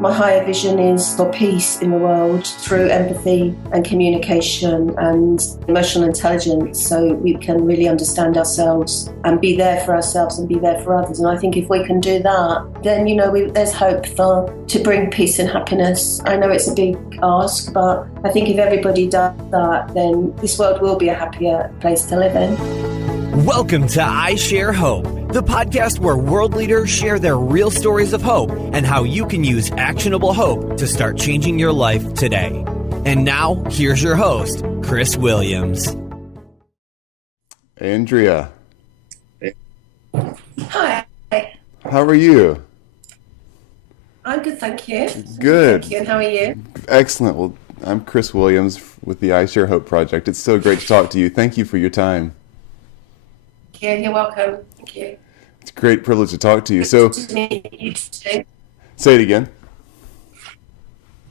My higher vision is for peace in the world through empathy and communication and emotional intelligence, so we can really understand ourselves and be there for ourselves and be there for others. And I think if we can do that, then, there's hope to bring peace and happiness. I know it's a big ask, but I think if everybody does that, then this world will be a happier place to live in. Welcome to I Share Hope, the podcast where world leaders share their real stories of hope and how you can use actionable hope to start changing your life today. And now, here's your host, Chris Williams. Andrea. Hi. How are you? I'm good, thank you. Good. Thank you, and how are you? Excellent. Well, I'm Chris Williams with the I Share Hope Project. It's so great to talk to you. Thank you for your time. Yeah, you're welcome. Thank you. It's a great privilege to talk to you. Good to meet you too. Say it again.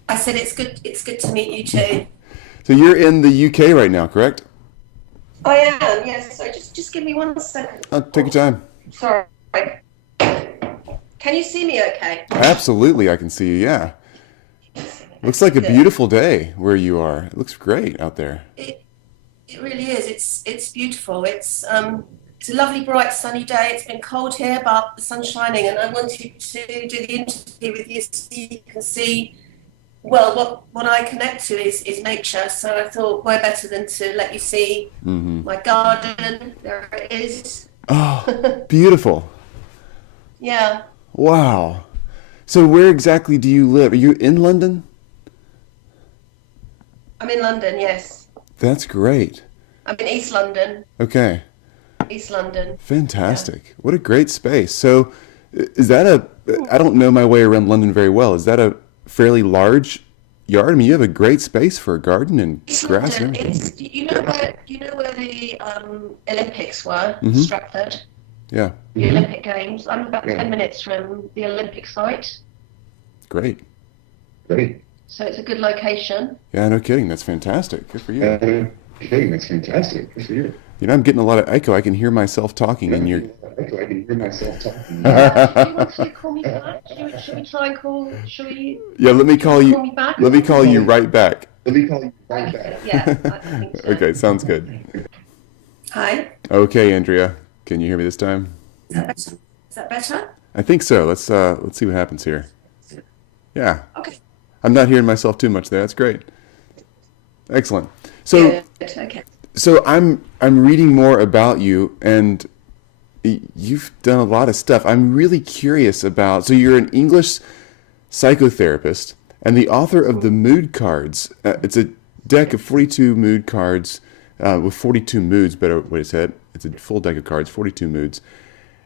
I said it's good to meet you too. So you're in the UK right now, correct? I am, yes. So just give me 1 second. Take your time. Sorry. Can you see me okay? Absolutely, I can see you, yeah. Looks like a beautiful day where you are. It looks great out there. It really is. It's beautiful. It's a lovely, bright, sunny day. It's been cold here, but the sun's shining, and I wanted to do the interview with you so you can see, well, what I connect to is nature. So I thought, where better than to let you see my garden. There it is. Oh, beautiful. Yeah. Wow. So where exactly do you live? Are you in London? I'm in London, yes. That's great. I'm in East London. Okay. East London. Fantastic. Yeah. What a great space. So is that I don't know my way around London very well. Is that a fairly large yard? I mean, you have a great space for a garden and East grass London, and everything. you know where the Olympics were? Mm-hmm. Stratford. Yeah. The Olympic Games. I'm about 10 minutes from the Olympic site. Great. So it's a good location. Yeah, no kidding. That's fantastic. Good for you. That's fantastic. Good for you. You know, I'm getting a lot of echo. I can hear myself talking in your... I can hear myself talking. Do you want to call me back? Should we try and call... Yeah, let me call you. Me back? Let me call you right back. Let me call you right back. Yeah, I think so. Okay, sounds good. Hi. Okay, Andrea. Can you hear me this time? Is that better? I think so. Let's see what happens here. Yeah. Okay. I'm not hearing myself too much there. That's great. Excellent. So, Good. Okay. so I'm reading more about you, and you've done a lot of stuff. I'm really curious about. So you're an English psychotherapist and the author of the Mood Cards. It's a deck of 42 mood cards with 42 moods. Better way to say it. It's a full deck of cards, 42 moods,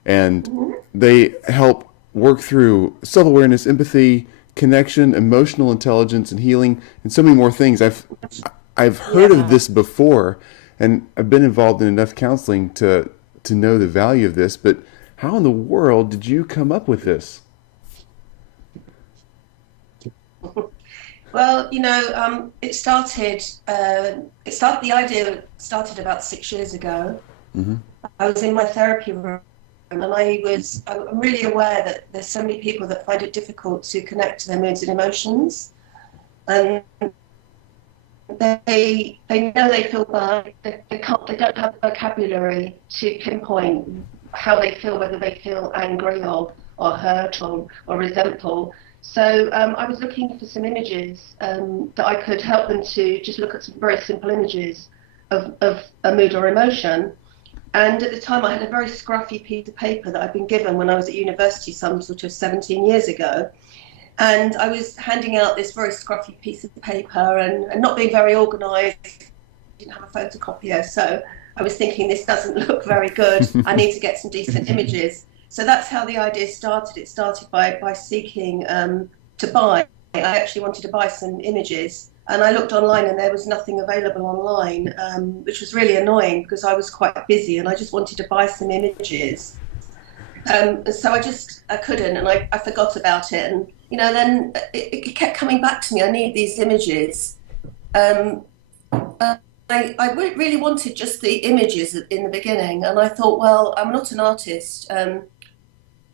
and they help work through self-awareness, empathy, connection, emotional intelligence, and healing, and so many more things. I've heard of this before, and I've been involved in enough counseling to know the value of this. But how in the world did you come up with this? Well, the idea started about 6 years ago. Mm-hmm. I was in my therapy room, and I'm really aware that there's so many people that find it difficult to connect to their moods and emotions, and they know they feel bad. They don't have the vocabulary to pinpoint how they feel, whether they feel angry or hurt or resentful. So I was looking for some images that I could help them to just look at some very simple images of a mood or emotion. And at the time, I had a very scruffy piece of paper that I'd been given when I was at university some sort of 17 years ago. And I was handing out this very scruffy piece of paper and not being very organised. Didn't have a photocopier. So I was thinking, this doesn't look very good. I need to get some decent images. So that's how the idea started. It started by seeking to buy. I actually wanted to buy some images. And I looked online and there was nothing available online, which was really annoying because I was quite busy and I just wanted to buy some images. So I couldn't, and I forgot about it. And, then it kept coming back to me. I need these images. I really wanted just the images in the beginning. And I thought, well, I'm not an artist. And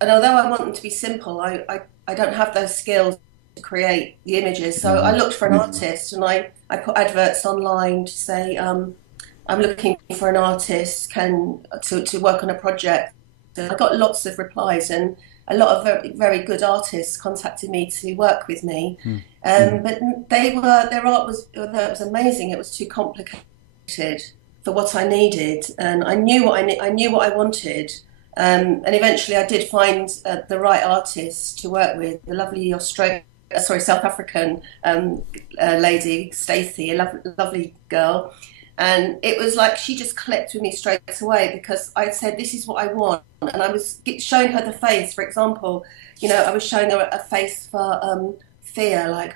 although I want them to be simple, I don't have those skills create the images. So I looked for an artist, and I put adverts online to say, I'm looking for an artist to work on a project. I got lots of replies, and a lot of very, very good artists contacted me to work with me. But their art was, although it was amazing, it was too complicated for what I needed, and I knew what I wanted. And eventually I did find the right artist to work with, the lovely South African lady, Stacey, a lovely girl. And it was like she just clicked with me straight away, because I said, this is what I want. And I was showing her the face, for example, I was showing her a face for fear, like,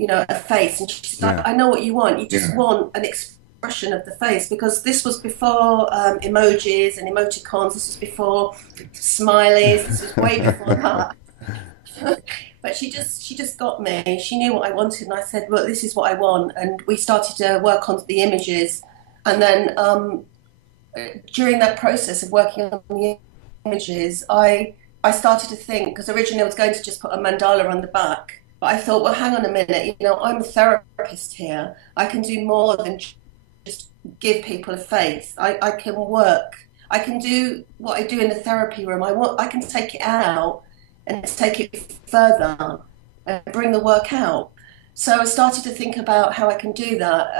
a face. And she said, I know what you want. You just want an expression of the face, because this was before emojis and emoticons. This was before smileys. This was way before that. But she just got me. She knew what I wanted, and I said, "Look, this is what I want." And we started to work on the images, and then during that process of working on the images, I started to think, because originally I was going to just put a mandala on the back, but I thought, well, hang on a minute. I'm a therapist here. I can do more than just give people a face. I can work. I can do what I do in the therapy room. I can take it out and take it further and bring the work out. So I started to think about how I can do that,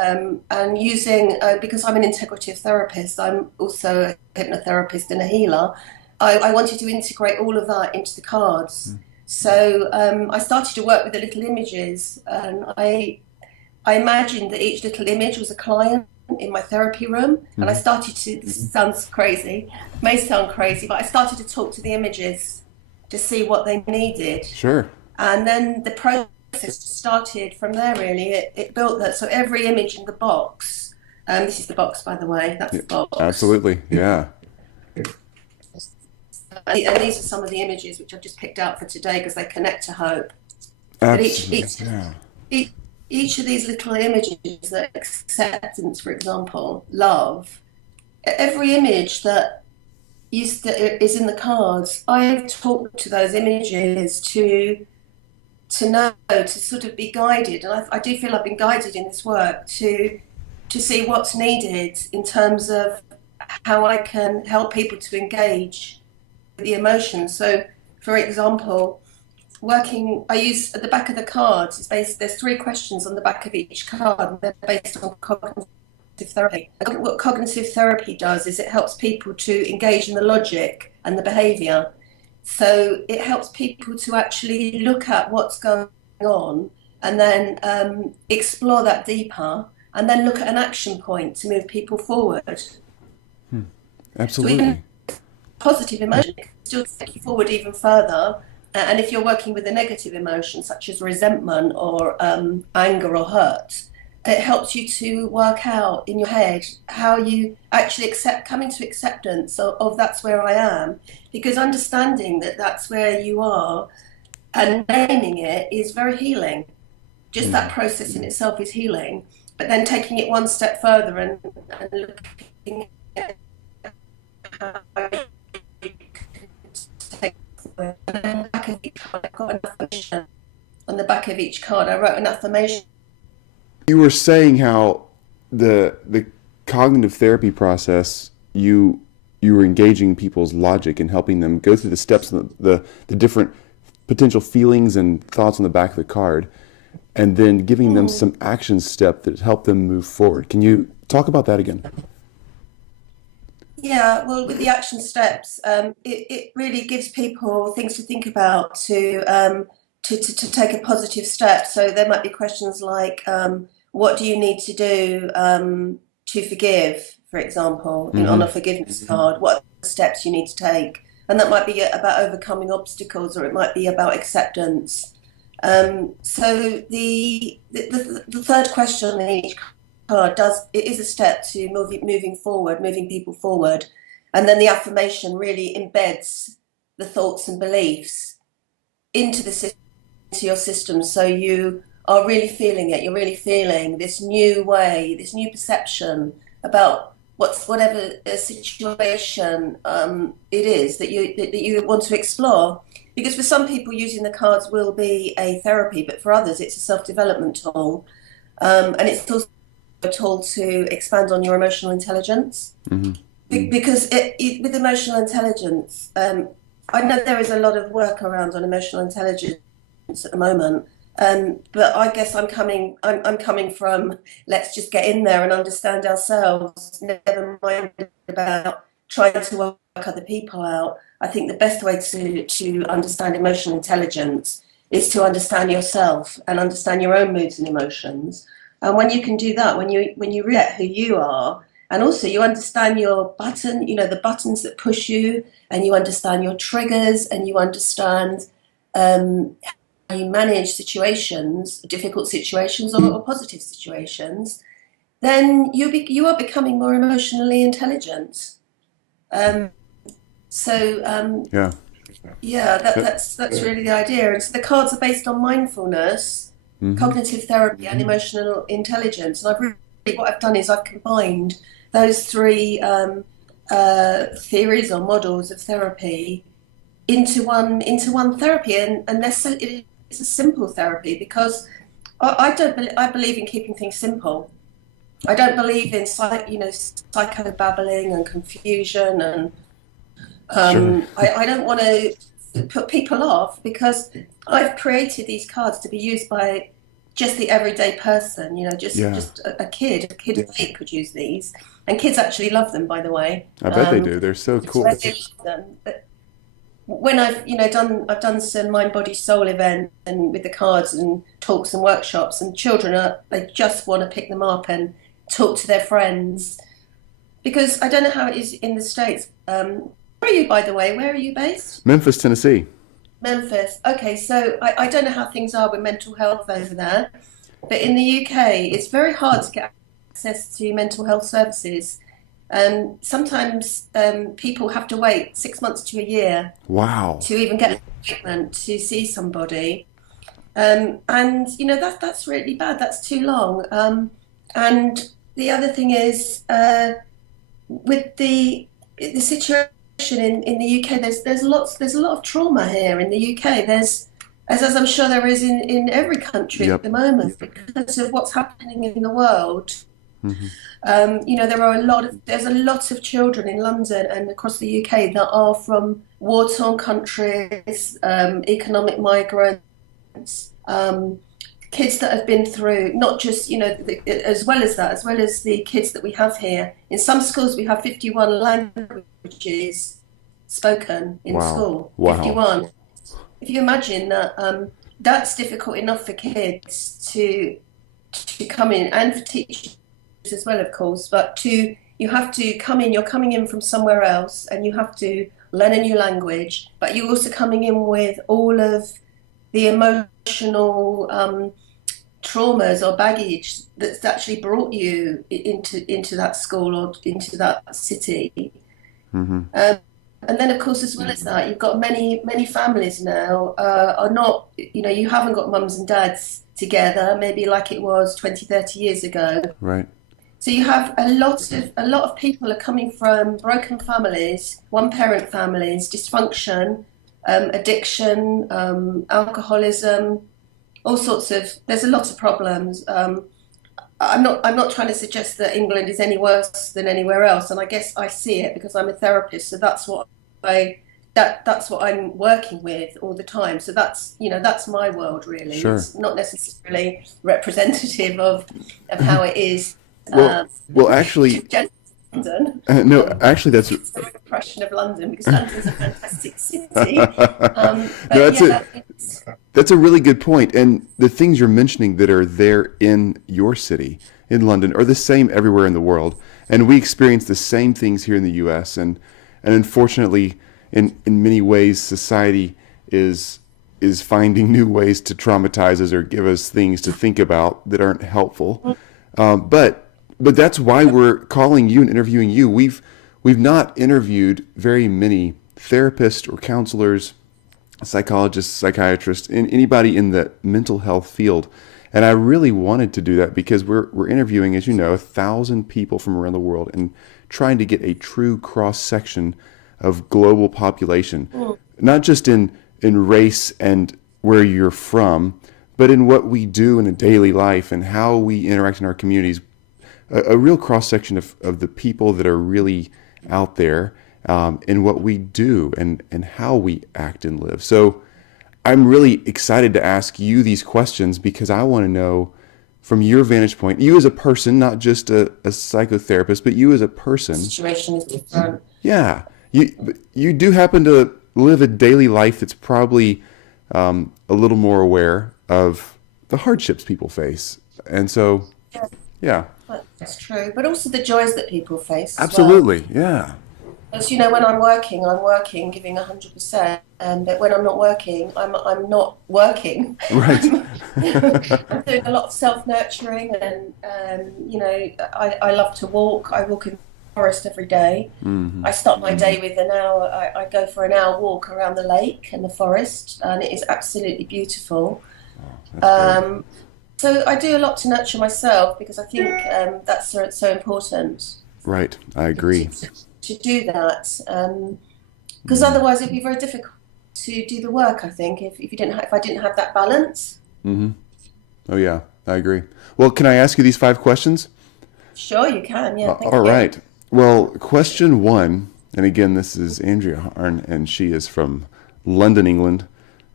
and using, because I'm an integrative therapist, I'm also a hypnotherapist and a healer, I wanted to integrate all of that into the cards. So I started to work with the little images, and I imagined that each little image was a client in my therapy room, and I started to, this sounds crazy, may sound crazy, but I started to talk to the images to see what they needed. Sure. And then the process started from there, really. It built that. So every image in the box, this is the box, by the way, that's the box. Absolutely, yeah. And these are some of the images which I've just picked out for today because they connect to hope. Absolutely. Each of these little images, like acceptance, for example, love, every image that is in the cards, I've talked to those images to know, to sort of be guided, and I do feel I've been guided in this work to see what's needed in terms of how I can help people to engage with the emotions. So, for example, I use at the back of the cards, there's 3 questions on the back of each card, and they're based on cognitive therapy. What cognitive therapy does is it helps people to engage in the logic and the behaviour. So it helps people to actually look at what's going on and then explore that deeper, and then look at an action point to move people forward. Absolutely. So positive emotion can still take you forward even further. And if you're working with a negative emotion, such as resentment or anger or hurt, it helps you to work out in your head how you actually come into acceptance of that's where I am. Because understanding that that's where you are and naming it is very healing. Just that process in itself is healing. But then taking it one step further and looking at how you can take on the back of each card, I wrote an affirmation. You were saying how the cognitive therapy process, you were engaging people's logic and helping them go through the steps and the different potential feelings and thoughts on the back of the card, and then giving them some action step that help them move forward. Can you talk about that again? Yeah, well, with the action steps, it really gives people things to think about to take a positive step. So there might be questions like, what do you need to do to forgive, for example, on a forgiveness card? What are the steps you need to take? And that might be about overcoming obstacles, or it might be about acceptance. So the third question in each card is a step to moving forward, moving people forward. And then the affirmation really embeds the thoughts and beliefs into your system. So you are really feeling it. You're really feeling this new way, this new perception about whatever situation it is that you want to explore. Because for some people, using the cards will be a therapy, but for others, it's a self-development tool, and it's also a tool to expand on your emotional intelligence. Because with emotional intelligence, I know there is a lot of work around on emotional intelligence at the moment. But I guess I'm coming from, let's just get in there and understand ourselves, never mind about trying to work other people out. I think the best way to understand emotional intelligence is to understand yourself and understand your own moods and emotions. And when you can do that, when you really get who you are, and also you understand your button, the buttons that push you, and you understand your triggers, and you understand you manage situations, difficult situations or positive situations, then you are becoming more emotionally intelligent. That's really the idea. And so the cards are based on mindfulness, cognitive therapy, and emotional intelligence. And what I've done is I've combined those three theories or models of therapy into one therapy, and it's a simple therapy, because I believe in keeping things simple. I don't believe in psychobabbling and confusion, and I don't want to put people off, because I've created these cards to be used by just the everyday person. Just a kid of 8 could use these, and kids actually love them, by the way. I bet they do. They're so cool. They love them. But when I've done some mind, body, soul events and with the cards and talks and workshops, and children they just want to pick them up and talk to their friends, because I don't know how it is in the States. Where are you, by the way? Where are you based? Memphis, Tennessee. Memphis. Okay, so I don't know how things are with mental health over there, but in the UK, it's very hard to get access to mental health services. Sometimes people have to wait 6 months to a year. Wow. To even get an appointment to see somebody, and that's really bad. That's too long. And the other thing is with the situation in the UK, there's a lot of trauma here in the UK. There's, as I'm sure there is in every country at the moment, because of what's happening in the world. There's a lot of children in London and across the UK that are from war-torn countries, economic migrants, kids that have been through, not just, as well as the kids that we have here. In some schools, we have 51 languages spoken in school. Wow. 51. If you imagine that, that's difficult enough for kids to come in, and for teachers as well, of course, but you have to come in, you're coming in from somewhere else, and you have to learn a new language, but you're also coming in with all of the emotional traumas or baggage that's actually brought you into that school or into that city. And then, of course, as well as that, you've got many families now are not, you haven't got mums and dads together, maybe like it was 20, 30 years ago. Right. So you have a lot of people are coming from broken families, one-parent families, dysfunction, addiction, alcoholism, all sorts of. There's a lot of problems. I'm not trying to suggest that England is any worse than anywhere else, and I guess I see it because I'm a therapist, so that's what I'm working with all the time. So that's my world, really. Sure. It's not necessarily representative of how it is. Well, actually, London. No, actually, that's an impression of London, because London's a fantastic city. That's a really good point. And the things you're mentioning that are there in your city, in London, are the same everywhere in the world. And we experience the same things here in the U.S. And unfortunately, in many ways, society is finding new ways to traumatize us or give us things to think about that aren't helpful. But that's why we're calling you and interviewing you. We've not interviewed very many therapists or counselors, psychologists, psychiatrists, and anybody in the mental health field. And I really wanted to do that because we're interviewing, as you know, 1,000 people from around the world and trying to get a true cross section of global population, not just in race and where you're from, but in what we do in a daily life and how we interact in our communities. A real cross section of the people that are really out there in what we do and how we act and live. So I'm really excited to ask you these questions because I want to know from your vantage point, you as a person, not just a psychotherapist, but you as a person. The situation is different. Yeah. You do happen to live a daily life that's probably a little more aware of the hardships people face. And so, yeah. That's true. But also the joys that people face. Absolutely. Well. Yeah. As you know, when I'm working, giving 100%. But when I'm not working, I'm not working. Right. I'm doing a lot of self-nurturing, and I love to walk. I walk in the forest every day. Mm-hmm. I start my day with an hour. I go for an hour walk around the lake and the forest, and it is absolutely beautiful. So I do a lot to nurture myself because I think that's so important. Right. I agree. To do that, because otherwise it'd be very difficult to do the work. I think if I didn't have that balance. Mm-hmm. Oh yeah, I agree. Well, can I ask you these 5 questions? Sure, you can. Yeah. All right. Well, question 1, and again, this is Andrea Harrn, and she is from London, England,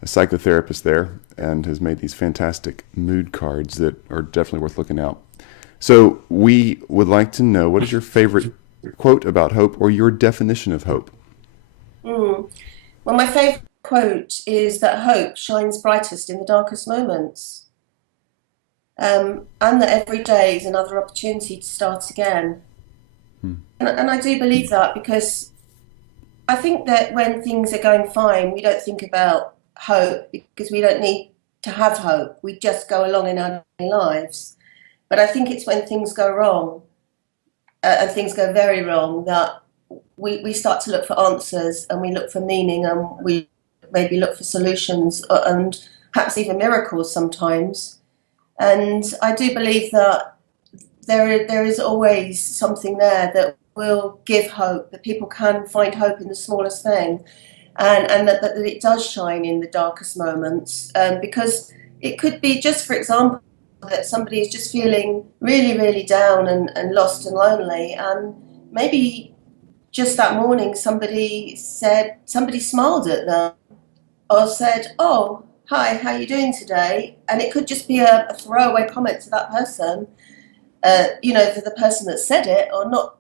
a psychotherapist there, and has made these fantastic mood cards that are definitely worth looking out. So we would like to know, what is your favorite quote about hope or your definition of hope? Well, my favorite quote is that hope shines brightest in the darkest moments, and that every day is another opportunity to start again. And I do believe that because I think that when things are going fine, we don't think about hope because we don't need to have hope. We just go along in our daily lives. But I think it's when things go wrong, and things go very wrong, that we start to look for answers, and we look for meaning, and we maybe look for solutions, and perhaps even miracles sometimes. And I do believe that there is always something there that will give hope, that people can find hope in the smallest thing, and that it does shine in the darkest moments, because it could be, just for example, that somebody is just feeling really, really down and lost and lonely, and maybe just that morning somebody smiled at them or said, "Oh, hi, how are you doing today?" And it could just be a throwaway comment to that person, for the person that said it, or not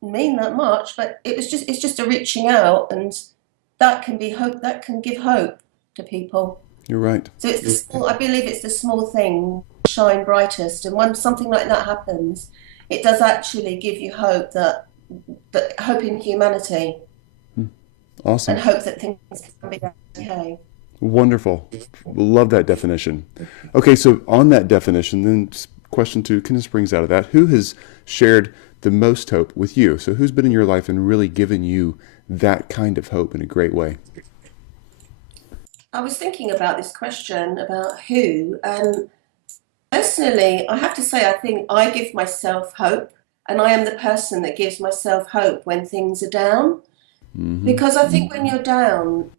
mean that much, but it's just a reaching out, and that can be hope. That can give hope to people. You're right. So I believe it's the small thing shine brightest, and when something like that happens, it does actually give you hope, that hope in humanity. Awesome. And hope that things can be okay. Wonderful. Love that definition. Okay, so on that definition, then question 2 kind of springs out of that. Who has shared the most hope with you? So who's been in your life and really given you that kind of hope in a great way? I was thinking about this question about who, and personally, I have to say, I think I give myself hope, and I am the person that gives myself hope when things are down. Mm-hmm. Because I think when you're down,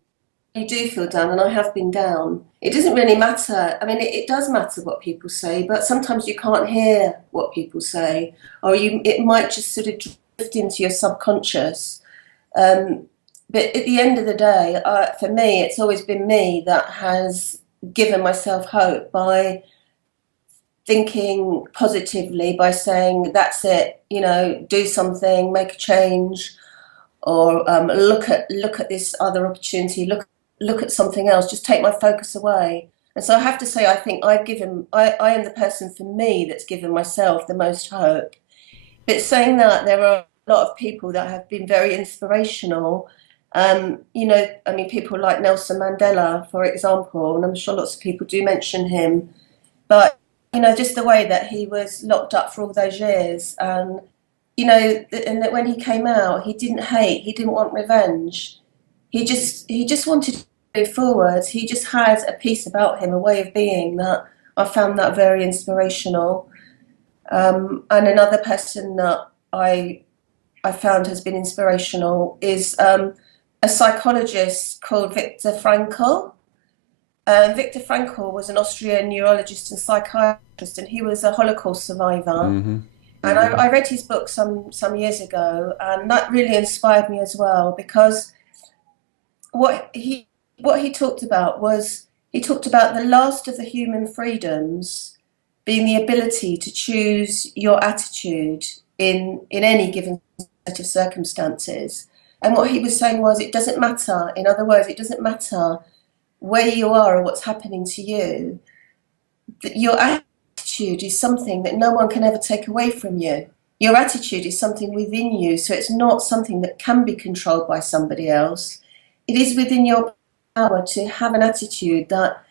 you do feel down, and I have been down. It doesn't really matter. I mean, it does matter what people say, but sometimes you can't hear what people say, or it might just sort of drift into your subconscious. But at the end of the day, for me, it's always been me that has given myself hope by thinking positively, by saying, that's it, do something, make a change, or look at this other opportunity, look at something else, just take my focus away. And so I have to say, I think I am the person, for me, that's given myself the most hope. But saying that, there are a lot of people that have been very inspirational. People like Nelson Mandela, for example, and I'm sure lots of people do mention him. But, just the way that he was locked up for all those years, and that when he came out, he didn't hate, he didn't want revenge. He just wanted to move forward. He just had a piece about him, a way of being that I found that very inspirational. And another person that I found has been inspirational is a psychologist called Viktor Frankl. Viktor Frankl was an Austrian neurologist and psychiatrist, and he was a Holocaust survivor. Mm-hmm. And I read his book some years ago, and that really inspired me as well, because what he talked about was, he talked about the last of the human freedoms being the ability to choose your attitude in any given set of circumstances. And what he was saying was, it doesn't matter, in other words, it doesn't matter where you are or what's happening to you, that your attitude is something that no one can ever take away from you. Your attitude is something within you, so it's not something that can be controlled by somebody else. It is within your power to have an attitude that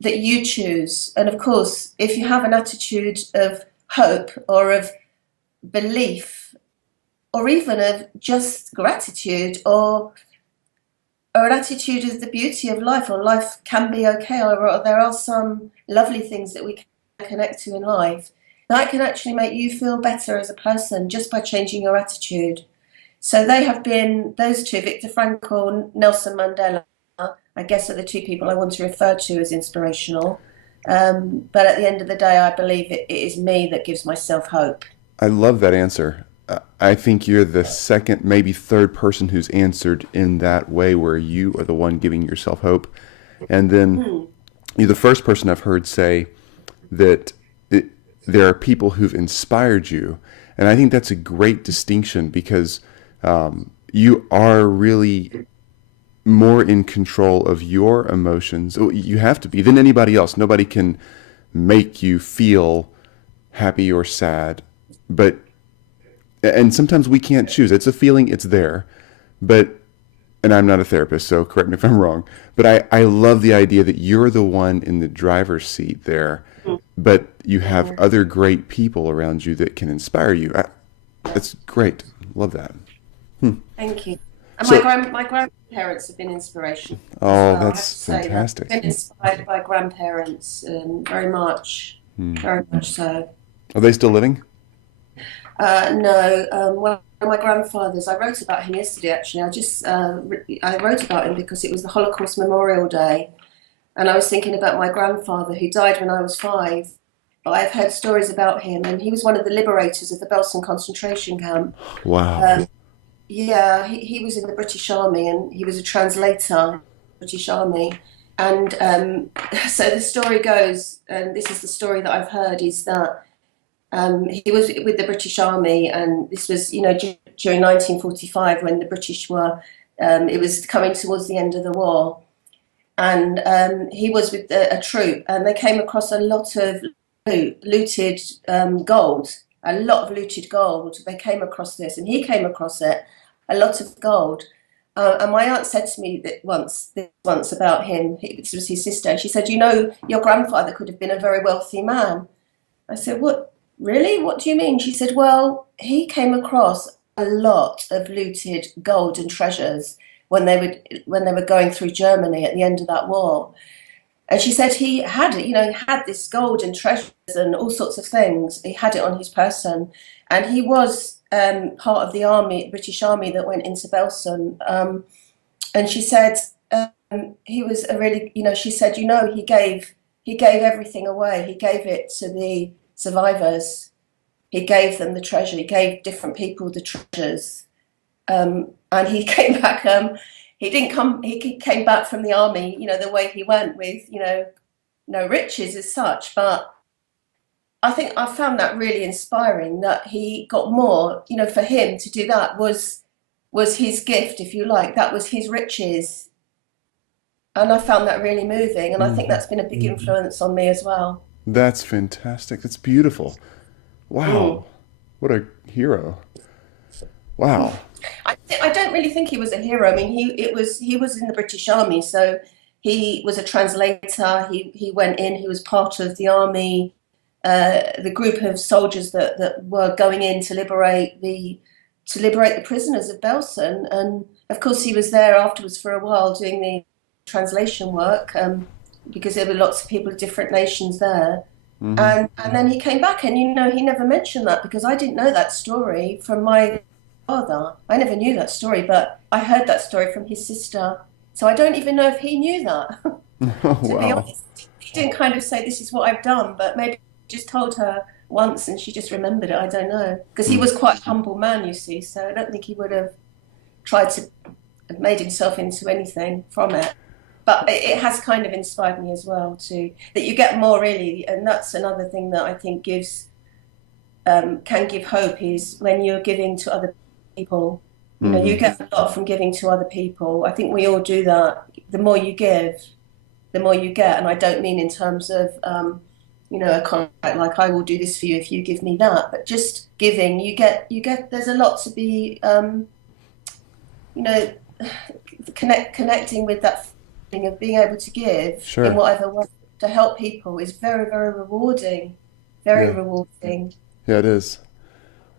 you choose. And of course, if you have an attitude of hope or of belief, or even of just gratitude, or an attitude of the beauty of life, or life can be okay, or there are some lovely things that we can connect to in life, that can actually make you feel better as a person just by changing your attitude. So they have been, those two, Viktor Frankl, Nelson Mandela, I guess, are the two people I want to refer to as inspirational. But at the end of the day, I believe it is me that gives myself hope. I love that answer. I think you're the second, maybe third person who's answered in that way, where you are the one giving yourself hope. And then you're the first person I've heard say that there are people who've inspired you. And I think that's a great distinction, because you are really more in control of your emotions. You have to be, than anybody else. Nobody can make you feel happy or sad. And sometimes we can't choose. It's a feeling, it's there. And I'm not a therapist, so correct me if I'm wrong, but I love the idea that you're the one in the driver's seat there, but you have other great people around you that can inspire you. That's great. Love that. Thank you. And So- my grandparents have been inspiration. Oh, as well. that's I have to say that. fantastic. I've been inspired by grandparents, very much so. Are they still living? No, one of my grandfathers, I wrote about him yesterday actually. I wrote about him because it was the Holocaust Memorial Day, and I was thinking about my grandfather who died when I was 5. But I've heard stories about him, and he was one of the liberators of the Belsen concentration camp. Wow. Yeah, he was in the British Army, and he was a translator in the British Army. And so the story goes, and this is the story that I've heard, is that he was with the British Army, and this was, during 1945, when the British were, it was coming towards the end of the war. And he was with a troop, and they came across a lot of looted gold, a lot of looted gold. They came across this, and he came across it, a lot of gold. And my aunt said to me that once about him, this was his sister, and she said, your grandfather could have been a very wealthy man. I said, what, really? What do you mean? She said, well, he came across a lot of looted gold and treasures when they were going through Germany at the end of that war. And she said he had this gold and treasures and all sorts of things. He had it on his person, and he was part of the army, British Army, that went into Belsen. And she said he was a really, she said, he gave everything away. He gave it to the survivors. He gave them the treasure. He gave different people the treasures. And he came back. He came back from the army, the way he went, with, no riches as such. But I think I found that really inspiring, that he got more, for him to do that was his gift, if you like. That was his riches. And I found that really moving. And I think that's been a big influence on me as well. That's fantastic. That's beautiful. Wow. What a hero. Wow. I don't really think he was a hero. I mean, he was in the British Army, so he was a translator. He went in. He was part of the army, the group of soldiers that were going in to liberate the prisoners of Belsen. And of course, he was there afterwards for a while doing the translation work. because there were lots of people of different nations there. And then he came back, and he never mentioned that, because I didn't know that story from my father. I never knew that story, but I heard that story from his sister. So I don't even know if he knew that. To be honest, he didn't kind of say, this is what I've done, but maybe he just told her once and she just remembered it. I don't know, because he was quite a humble man, you see, so I don't think he would have tried to have made himself into anything from it. But it has kind of inspired me as well, that you get more, really, and that's another thing that I think can give hope, is when you're giving to other people. You get a lot from giving to other people. I think we all do that. The more you give, the more you get. And I don't mean in terms of, a contract, like I will do this for you if you give me that, but just giving, you get, there's a lot to be, connecting with that feeling of being able to give in whatever way to help people is very, very rewarding. Very rewarding. Yeah, it is.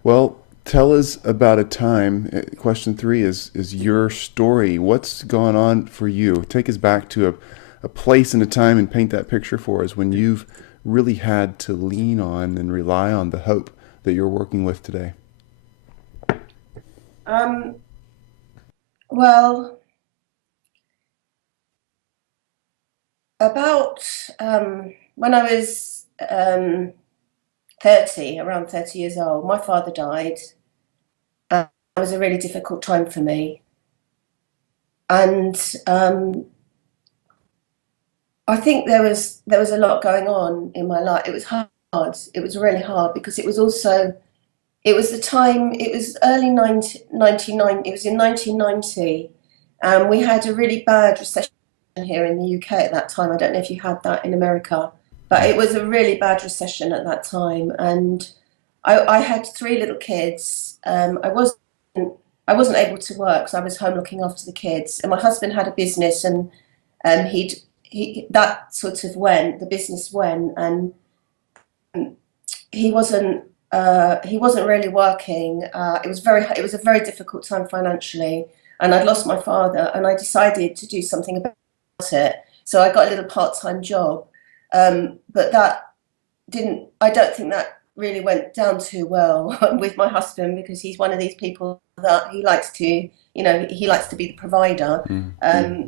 Well, tell us about a time. Question 3 is your story. What's gone on for you? Take us back to a place and a time and paint that picture for us when you've really had to lean on and rely on the hope that you're working with today. Well, about when I was 30, around 30 years old, my father died. It was a really difficult time for me. And I think there was a lot going on in my life. It was hard. It was really hard, because it was the time, it was early 1990, it was in 1990. We had a really bad recession here in the UK at that time. I don't know if you had that in America, but it was a really bad recession at that time. And I had 3 little kids. I wasn't able to work, so I was home looking after the kids. And my husband had a business, and that sort of went, the business went, and he wasn't really working. It was a very difficult time financially, and I'd lost my father, and I decided to do something about it. So I got a little part-time job, but I don't think that really went down too well with my husband, because he's one of these people that he likes to be the provider.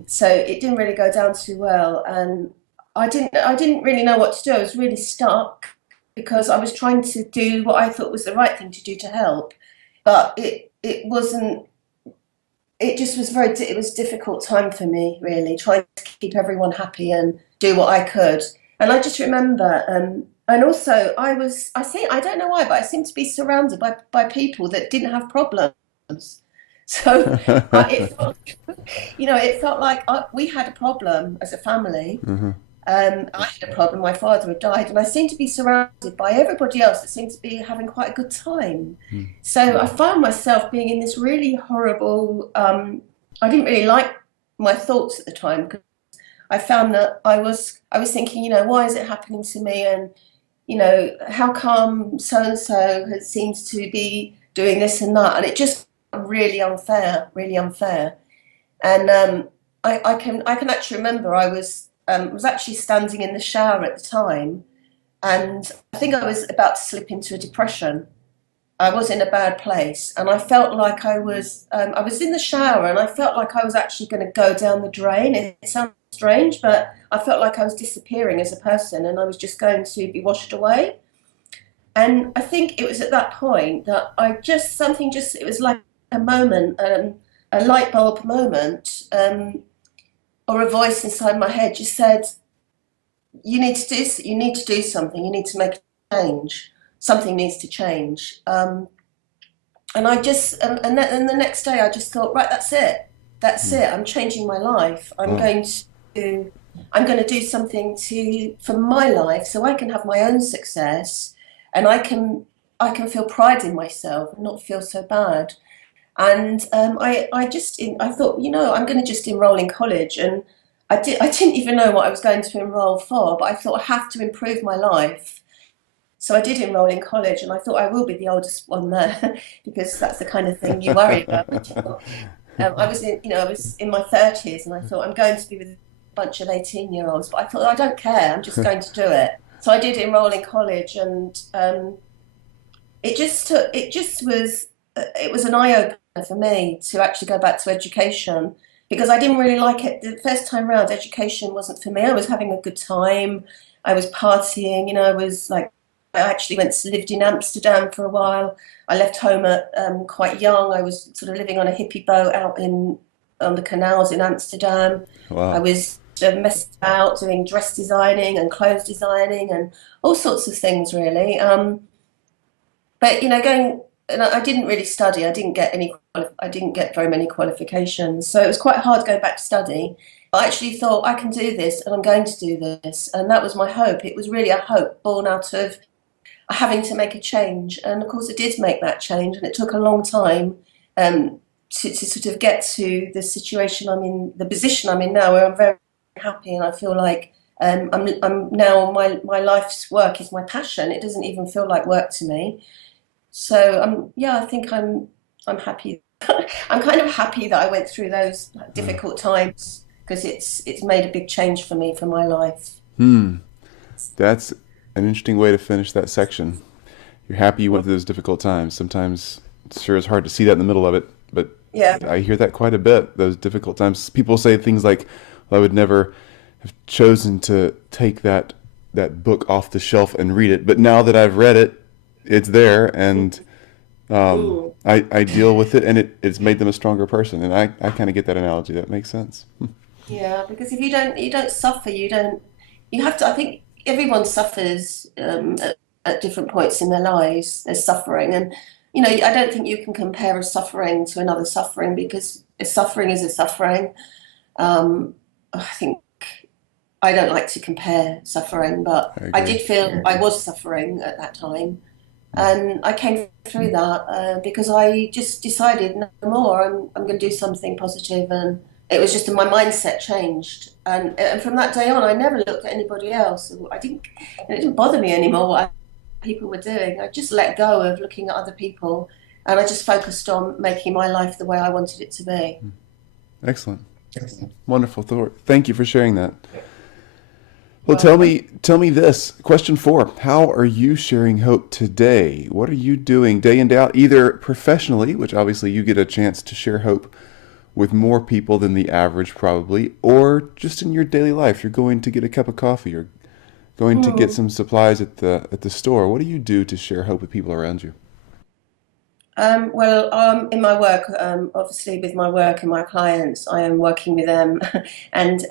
So it didn't really go down too well, and I didn't really know what to do. I was really stuck, because I was trying to do what I thought was the right thing to do to help, but it wasn't. It just was it was a difficult time for me, really, trying to keep everyone happy and do what I could. And I just remember, and also I don't know why, but I seemed to be surrounded by people that didn't have problems. So it felt like we had a problem as a family. I had a problem. My father had died, and I seemed to be surrounded by everybody else that seemed to be having quite a good time. So I found myself being in this really horrible. I didn't really like my thoughts at the time, because I found that I was thinking, why is it happening to me, and how come so and so seems to be doing this and that, and it just really unfair. And I can actually remember I was actually standing in the shower at the time, and I think I was about to slip into a depression. I was in a bad place, and I felt like I was in the shower, and I felt like I was actually going to go down the drain. It sounds strange, but I felt like I was disappearing as a person, and I was just going to be washed away. And I think it was at that point that it was like a moment, a light bulb moment, or a voice inside my head just said, you need to do something, you need to make a change, something needs to change. And I just, and the next day I just thought, right, that's it, I'm changing my life, I'm going to do something for my life, so I can have my own success, and I can feel pride in myself and not feel so bad. And I thought, I'm going to just enroll in college. And I didn't even know what I was going to enroll for, but I thought I have to improve my life. So I did enroll in college, and I thought I will be the oldest one there, because that's the kind of thing you worry about. I was in my 30s, and I thought I'm going to be with bunch of 18-year-olds, but I thought, I don't care, I'm just going to do it. So I did enroll in college, and it was an eye-opener for me to actually go back to education, because I didn't really like it. The first time round, education wasn't for me. I was having a good time. I was partying, I actually lived in Amsterdam for a while. I left home at quite young. I was sort of living on a hippie boat out on the canals in Amsterdam. Wow. I was messed about doing dress designing and clothes designing and all sorts of things, really. But and I didn't really study. I didn't get very many qualifications, so it was quite hard to go back to study. I actually thought, I can do this, and I'm going to do this, and that was my hope. It was really a hope born out of having to make a change, and of course I did make that change, and it took a long time to sort of get to the situation I'm in, the position I'm in now, where I'm very happy, and I feel like I'm now, my life's work is my passion. It doesn't even feel like work to me. So I think I'm happy. I'm kind of happy that I went through those difficult times, because it's made a big change for me, for my life. That's an interesting way to finish that section. You're happy you went through those difficult times. Sometimes it sure is hard to see that in the middle of it, but yeah, I hear that quite a bit, those difficult times. People say things like, well, I would never have chosen to take that book off the shelf and read it, but now that I've read it, it's there, and I deal with it, and it's made them a stronger person. And I kind of get that analogy. That makes sense. Yeah, because if you don't suffer, you have to. I think everyone suffers at different points in their lives. There's suffering, and I don't think you can compare a suffering to another suffering, because a suffering is a suffering. I think I don't like to compare suffering, but I did feel I was suffering at that time. And I came through that because I just decided no more. I'm going to do something positive, and it was just my mindset changed. And from that day on, I never looked at anybody else. It didn't bother me anymore what people were doing. I just let go of looking at other people, and I just focused on making my life the way I wanted it to be. Excellent. Wonderful thought. Thank you for sharing that. Well, tell me this. Question 4. How are you sharing hope today? What are you doing day in, day out, either professionally, which obviously you get a chance to share hope with more people than the average probably, or just in your daily life? You're going to get a cup of coffee or going to get some supplies at the store. What do you do to share hope with people around you? In my work, obviously with my work and my clients, I am working with them and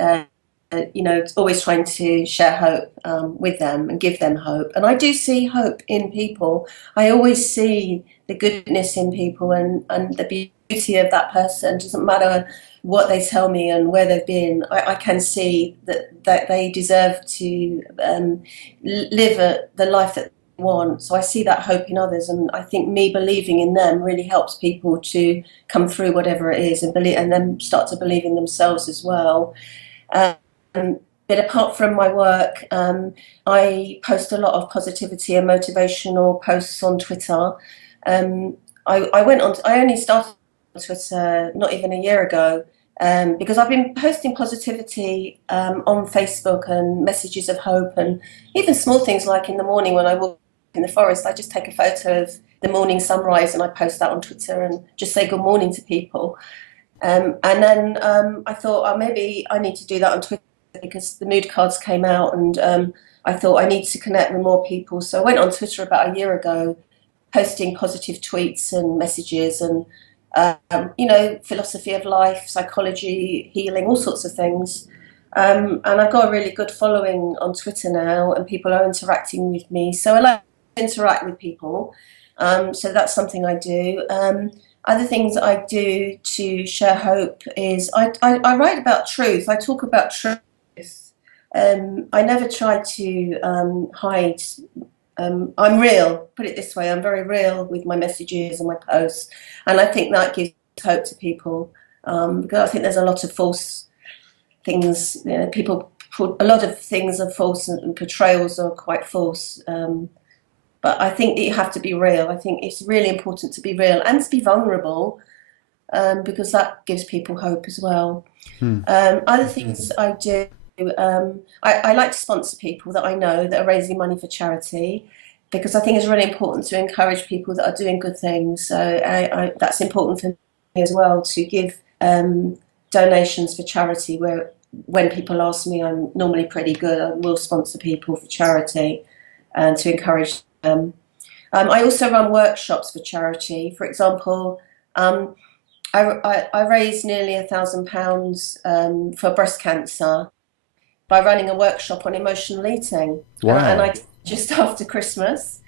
always trying to share hope with them and give them hope. And I do see hope in people. I always see the goodness in people and the beauty of that person. It doesn't matter what they tell me and where they've been. I can see that they deserve to live the life that they want. So I see that hope in others, and I think me believing in them really helps people to come through whatever it is and then start to believe in themselves as well. But apart from my work, I post a lot of positivity and motivational posts on Twitter. I only started on Twitter not even a year ago, because I've been posting positivity on Facebook and messages of hope, and even small things like in the morning when I walk in the forest, I just take a photo of the morning sunrise and I post that on Twitter and just say good morning to people. And then I thought, maybe I need to do that on Twitter, because the mood cards came out, and I thought I need to connect with more people. So I went on Twitter about a year ago, posting positive tweets and messages and, philosophy of life, psychology, healing, all sorts of things. And I've got a really good following on Twitter now, and people are interacting with me. So I like to interact with people. So that's something I do. Other things I do to share hope is I write about truth. I talk about truth. I never try to hide. I'm real, put it this way. I'm very real with my messages and my posts. And I think that gives hope to people, because I think there's a lot of false things. A lot of things are false, and portrayals are quite false. But I think that you have to be real. I think it's really important to be real and to be vulnerable, because that gives people hope as well. Other things I do, I like to sponsor people that I know that are raising money for charity, because I think it's really important to encourage people that are doing good things. So that's important for me as well, to give donations for charity, where when people ask me, I'm normally pretty good. I will sponsor people for charity and to encourage them. I also run workshops for charity. For example, I raised nearly £1,000 for breast cancer by running a workshop on emotional eating. Wow. And I just after Christmas.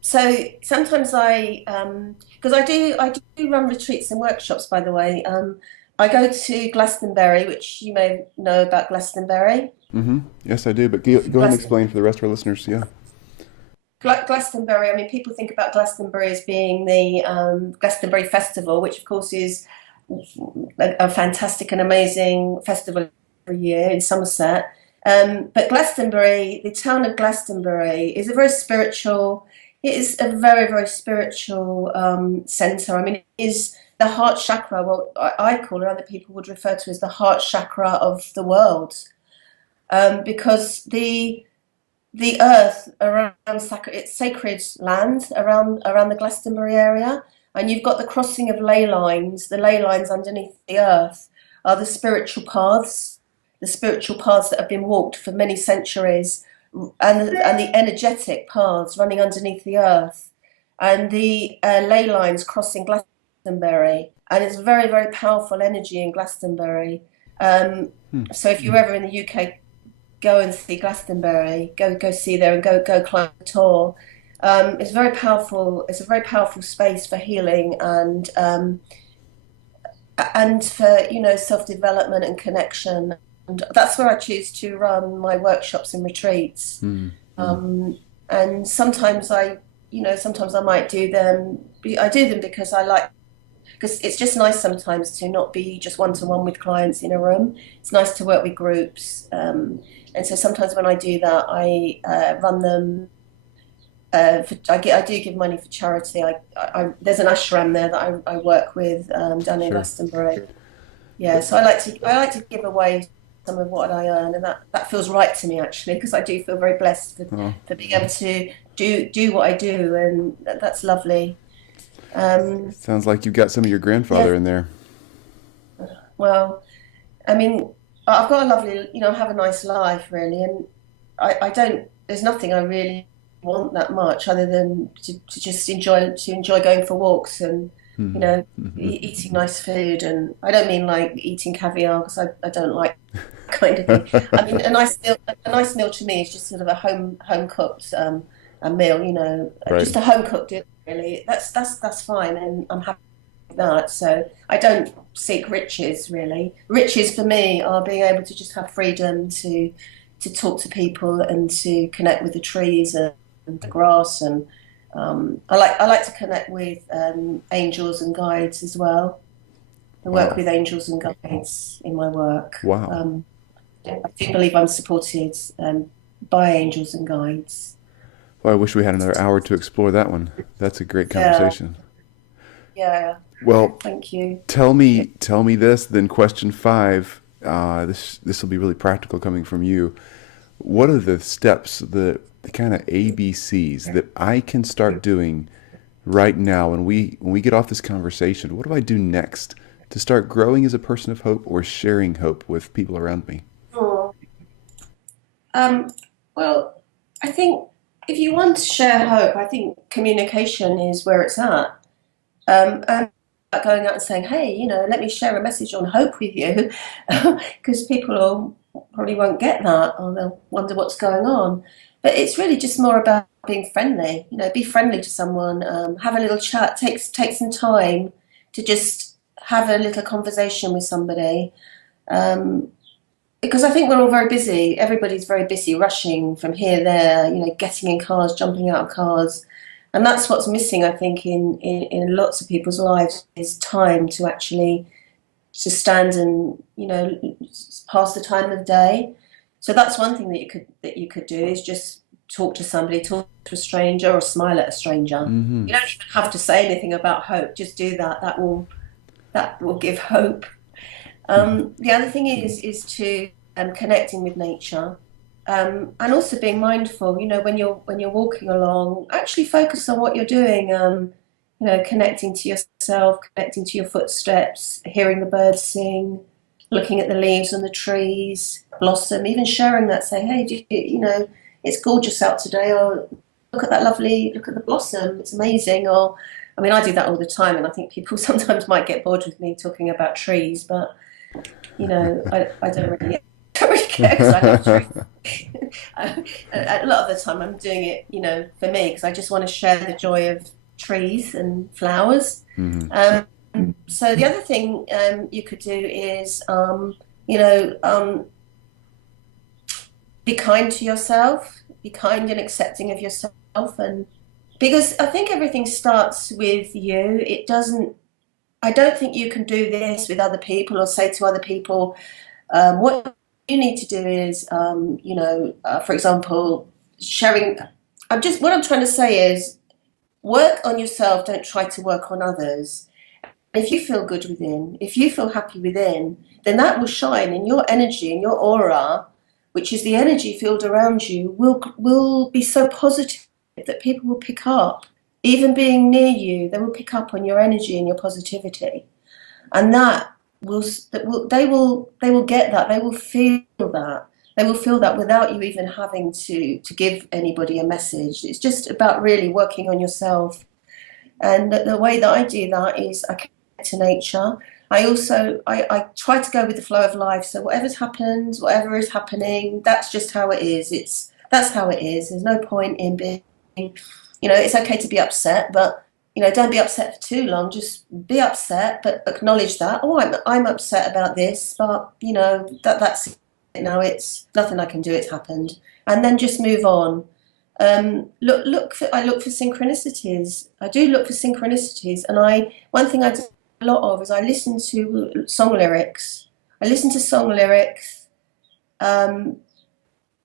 So sometimes because I do run retreats and workshops, by the way. I go to Glastonbury, which you may know about Glastonbury. Mm-hmm. Yes, I do. But go ahead and explain for the rest of our listeners. Yeah. Glastonbury, I mean, people think about Glastonbury as being the Glastonbury Festival, which of course is a fantastic and amazing festival every year in Somerset. But Glastonbury, the town of Glastonbury, is a very spiritual, it is a very, very spiritual centre. I mean, it is the heart chakra, well, I call it, other people would refer to as the heart chakra of the world. Because the earth around it's sacred land around the Glastonbury area, and you've got the crossing of ley lines. The ley lines underneath the earth are the spiritual paths that have been walked for many centuries, and the energetic paths running underneath the earth, and the ley lines crossing Glastonbury, and it's very, very powerful energy in Glastonbury. So if you're ever in the UK, go and see Glastonbury. Go see there and go climb the tour. It's very powerful. It's a very powerful space for healing and for self-development and connection. And that's where I choose to run my workshops and retreats. And sometimes I might do them. I do them because I like. Because it's just nice sometimes to not be just one-to-one with clients in a room. It's nice to work with groups. And so sometimes when I do that, I run them. I do give money for charity. There's an ashram there that I work with down in Glastonbury. Yeah, so I like to give away some of what I earn, and that feels right to me actually, because I do feel very blessed for being able to do what I do, and that's lovely. Sounds like you've got some of your grandfather in there. Well, I mean, I've got a lovely, I have a nice life really, and I don't. There's nothing I really want that much other than to just enjoy going for walks and eating nice food. And I don't mean like eating caviar, because I don't like kind of thing. I mean, a nice meal to me is just sort of a home cooked a meal, Right. just a home cooked dinner. Really, that's fine, and I'm happy with that. So I don't seek riches really. Riches for me are being able to just have freedom to talk to people and to connect with the trees and the grass, and I like to connect with angels and guides as well. I work with angels and guides in my work. Wow. I do believe I'm supported by angels and guides. Well, I wish we had another hour to explore that one. That's a great conversation. Yeah. Well, thank you. Tell me this. Then question 5. This will be really practical coming from you. What are the steps, the kind of ABCs that I can start doing right now when we get off this conversation? What do I do next to start growing as a person of hope or sharing hope with people around me? Well, I think if you want to share hope, I think communication is where it's at. And going out and saying, hey, let me share a message on hope with you, because people probably won't get that, or they'll wonder what's going on. But it's really just more about being friendly. Be friendly to someone, have a little chat, take some time to just have a little conversation with somebody. Because I think we're all very busy. Everybody's very busy, rushing from here, there, getting in cars, jumping out of cars. And that's what's missing, I think, in lots of people's lives, is time to actually to stand and, pass the time of day. So that's one thing that you could do, is just talk to somebody, talk to a stranger, or smile at a stranger. Mm-hmm. You don't even have to say anything about hope. Just do that. That will give hope. The other thing is to connecting with nature, and also being mindful. When you're walking along, actually focus on what you're doing. Connecting to yourself, connecting to your footsteps, hearing the birds sing, looking at the leaves on the trees blossom, even sharing that, saying, "Hey, it's gorgeous out today," or look at the blossom, it's amazing. Or, I mean, I do that all the time, and I think people sometimes might get bored with me talking about trees, but I don't really care because I love trees. A lot of the time I'm doing it, for me, because I just want to share the joy of trees and flowers. So the other thing you could do is, be kind to yourself, be kind and accepting of yourself, and because I think everything starts with you. I don't think you can do this with other people or say to other people. What you need to do is, for example, sharing. What I'm trying to say is, work on yourself. Don't try to work on others. If you feel good within, if you feel happy within, then that will shine, and your energy and your aura, which is the energy field around you, will be so positive that people will pick up. Even being near you, they will pick up on your energy and your positivity, and they will get that. They will feel that. They will feel that without you even having to give anybody a message. It's just about really working on yourself. And the way that I do that is I connect to nature. I try to go with the flow of life. So whatever is happening, that's just how it is. That's how it is. There's no point in being, it's okay to be upset, but don't be upset for too long. Just be upset, but acknowledge that. Oh, I'm upset about this, but that's it. It's nothing I can do. It's happened, and then just move on. I look for synchronicities. I do look for synchronicities, and one thing I do a lot of is I listen to song lyrics.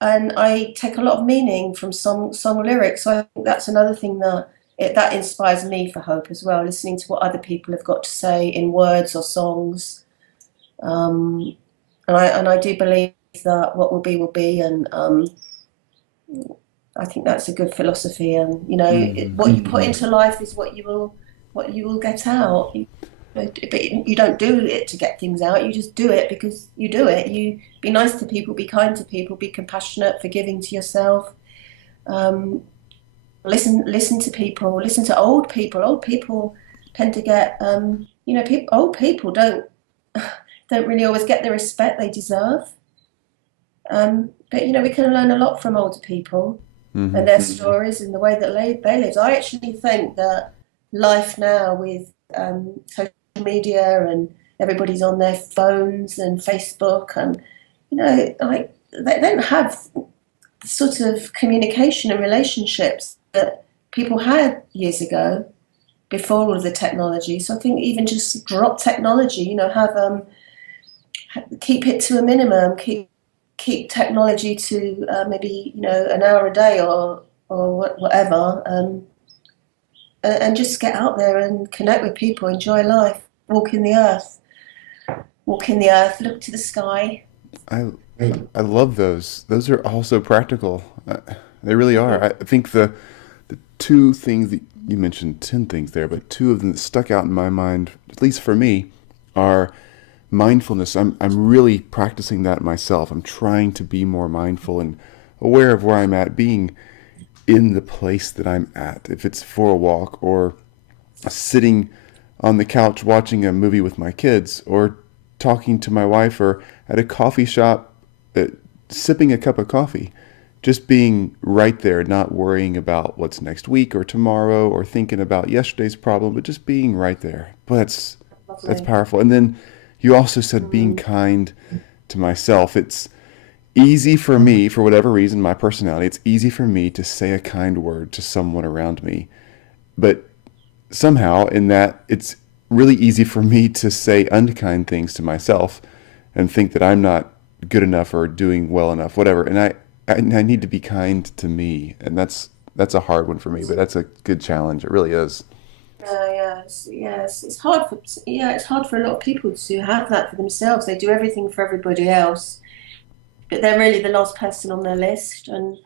And I take a lot of meaning from song lyrics. So I think that's another thing that inspires me for hope as well. Listening to what other people have got to say in words or songs, and I do believe that what will be, and I think that's a good philosophy. And what you put into life is what you will get out. But you don't do it to get things out. You just do it because you do it. You be nice to people, be kind to people, be compassionate, forgiving to yourself. Listen to people. Listen to old people. Old people tend to get, old people don't really always get the respect they deserve. But we can learn a lot from older people and their stories and the way that they lived. I actually think that life now with social media and everybody's on their phones and Facebook, and they don't have the sort of communication and relationships that people had years ago before all of the technology. So I think even just drop technology, keep it to a minimum, keep technology to maybe an hour a day or whatever, and just get out there and connect with people, enjoy life, walk in the earth, look to the sky. I love those. Those are all so practical. They really are. I think the two things that you mentioned, 10 things there, but two of them that stuck out in my mind, at least for me, are mindfulness. I'm really practicing that myself. I'm trying to be more mindful and aware of where I'm at, being in the place that I'm at. If it's for a walk or sitting on the couch watching a movie with my kids, or talking to my wife, or at a coffee shop sipping a cup of coffee, just being right there, not worrying about what's next week or tomorrow or thinking about yesterday's problem, but just being right there. But that's powerful. And then you also said being kind to myself. It's easy for me, for whatever reason, my personality, it's easy for me to say a kind word to someone around me. But somehow in that, it's really easy for me to say unkind things to myself and think that I'm not good enough or doing well enough, whatever. And I need to be kind to me. And that's a hard one for me, but that's a good challenge. It really is. Yes. It's hard for it's hard for a lot of people to have that for themselves. They do everything for everybody else, but they're really the last person on their list. And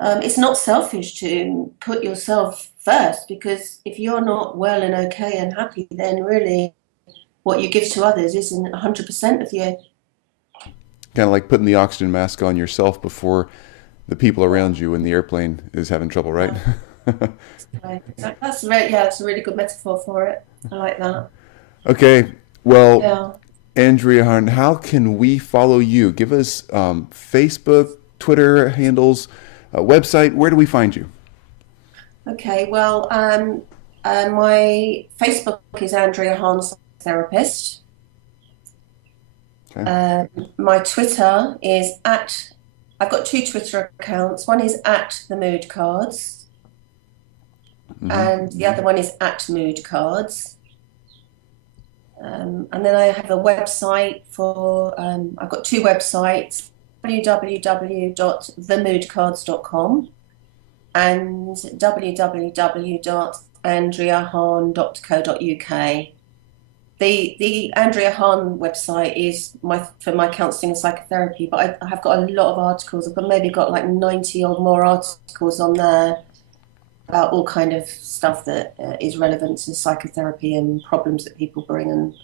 it's not selfish to put yourself first, because if you're not well and okay and happy, then really what you give to others isn't 100% of you. Kind of like putting the oxygen mask on yourself before the people around you when the airplane is having trouble, right? Right. That's a really good metaphor for it. I like that. Okay, well, Yeah. Andrea Harrn, how can we follow you? Give us Facebook, Twitter handles, website. Where do we find you? Okay, well, my Facebook is Andrea Harrn Therapist. Okay. My Twitter is I've got 2 Twitter accounts. One is @the Mood Cards, and the other one is @Mood Cards. And then I have a website I've got 2 websites, www.themoodcards.com and www.andreaharrn.co.uk. The Andrea Harrn website is for my counselling and psychotherapy, but I have got a lot of articles. I've maybe got like 90 or more articles on there about all kind of stuff that is relevant to psychotherapy and problems that people bring and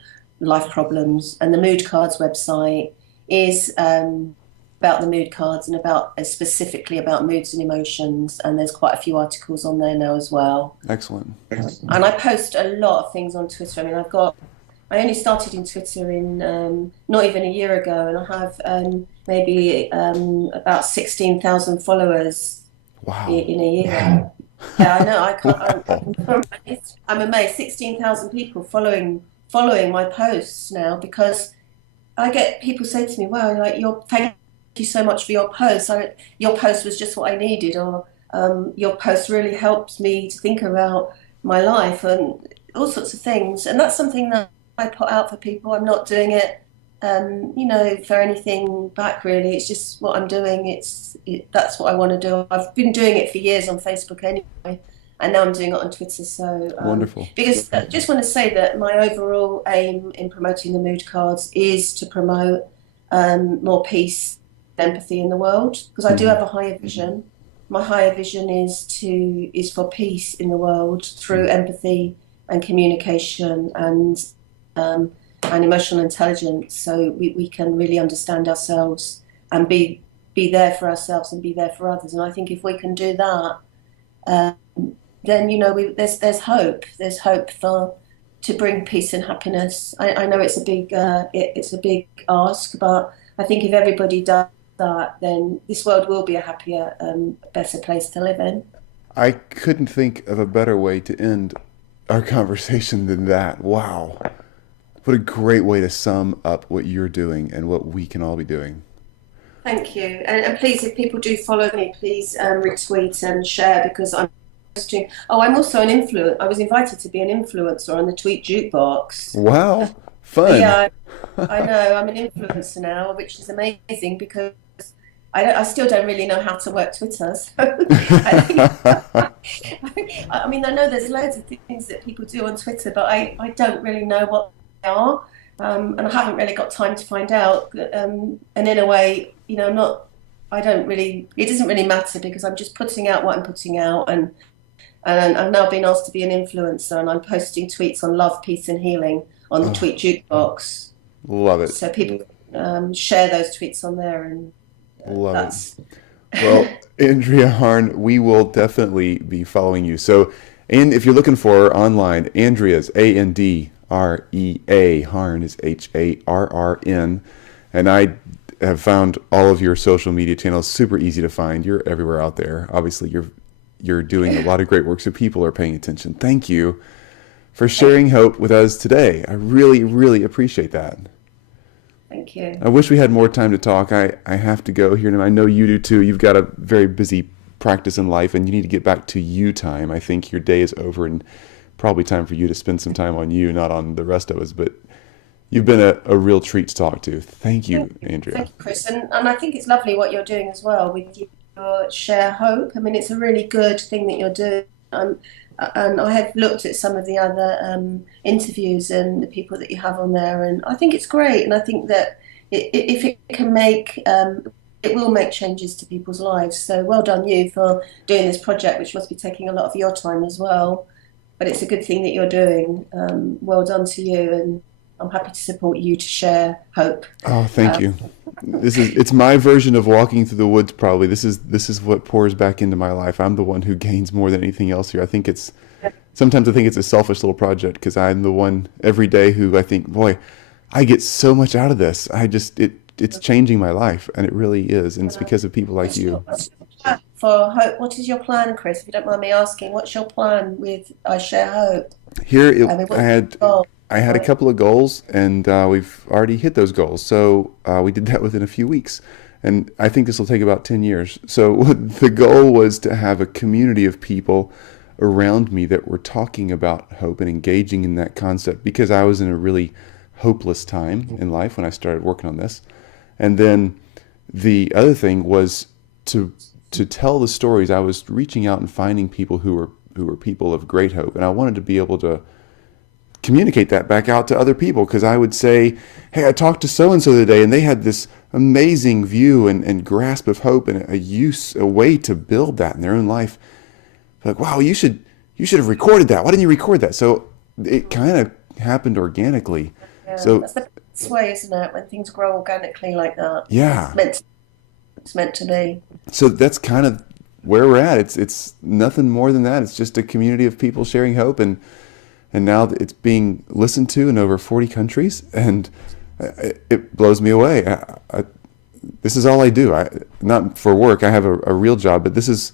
life problems. And the Mood Cards website is about the mood cards and specifically about moods and emotions. And there's quite a few articles on there now as well. Excellent. And I post a lot of things on Twitter. I mean, I only started in Twitter in not even a year ago, and I have maybe about 16,000 followers. Wow. In a year. Wow. Yeah, I know. I'm amazed. 16,000 people following my posts now, because I get people say to me, "Wow, thank you so much for your post. Your post was just what I needed," or "Your post really helped me to think about my life," and all sorts of things. And that's something that I put out for people. I'm not doing it, for anything back, really. It's just what I'm doing. That's what I want to do. I've been doing it for years on Facebook anyway, and now I'm doing it on Twitter. So Wonderful. Because I just want to say that my overall aim in promoting the mood cards is to promote more peace, empathy in the world, because I do have a higher vision. My higher vision is for peace in the world through empathy and communication and emotional intelligence, so we can really understand ourselves and be there for ourselves and be there for others. And I think if we can do that, then there's hope. There's hope to bring peace and happiness. I know it's a big ask, but I think if everybody does that, then this world will be a happier, better place to live in. I couldn't think of a better way to end our conversation than that. Wow. What a great way to sum up what you're doing and what we can all be doing. Thank you. And please, if people do follow me, please retweet and share, because I'm posting. Oh, I'm also an influencer. I was invited to be an influencer on the Tweet Jukebox. Wow. Fun. Yeah, I know. I'm an influencer now, which is amazing, because I still don't really know how to work Twitter. So I mean, I know there's loads of things that people do on Twitter, but I don't really know what they are, and I haven't really got time to find out. And in a way, it doesn't really matter, because I'm just putting out what I'm putting out, and I've now been asked to be an influencer, and I'm posting tweets on love, peace, and healing on the Tweet Jukebox. Love it. So people share those tweets on there, and Love it. Well, Andrea Harrn, we will definitely be following you. So, and if you're looking for her online, Andrea's ANDREA, Harrn is HARRN, and I have found all of your social media channels super easy to find. You're everywhere out there. Obviously, you're doing a lot of great work, so people are paying attention. Thank you for sharing hope with us today. I really, really appreciate that. Thank you. I wish we had more time to talk. I have to go here, and I know you do too. You've got a very busy practice in life, and you need to get back to you time. I think your day is over, and probably time for you to spend some time on you, not on the rest of us. But you've been a real treat to talk to. Thank you, Andrea. Thank you, Chris. And I think it's lovely what you're doing as well with your Share Hope. I mean, it's a really good thing that you're doing. And I have looked at some of the other interviews and the people that you have on there, and I think it's great. And I think that if it can make, it will make changes to people's lives. So well done you for doing this project, which must be taking a lot of your time as well. But it's a good thing that you're doing. Well done to you, and I'm happy to support you to share hope. Oh, thank you. It's my version of walking through the woods. Probably this is what pours back into my life. I'm the one who gains more than anything else here. Sometimes I think it's a selfish little project because I'm the one every day who I think, boy, I get so much out of this. It's changing my life, and it really is, and it's because of people like you. For hope, what is your plan, Chris? If you don't mind me asking, what's your plan with I Share Hope? Here, I had a couple of goals, and we've already hit those goals. So we did that within a few weeks, and I think this will take about 10 years. So the goal was to have a community of people around me that were talking about hope and engaging in that concept, because I was in a really hopeless time in life when I started working on this. And then the other thing was to tell the stories. I was reaching out and finding people who were people of great hope, and I wanted to be able to communicate that back out to other people, because I would say, hey, I talked to so-and-so today, and they had this amazing view and grasp of hope, and a way to build that in their own life. Like, wow, you should have recorded that. Why didn't you record that? So it kind of happened organically. Yeah, so that's the best way, isn't it? When things grow organically like that. Yeah. It's meant to be. So that's kind of where we're at. It's nothing more than that. It's just a community of people sharing hope, and now it's being listened to in over 40 countries, and it blows me away. This is all I do. Not for work. I have a real job, but this is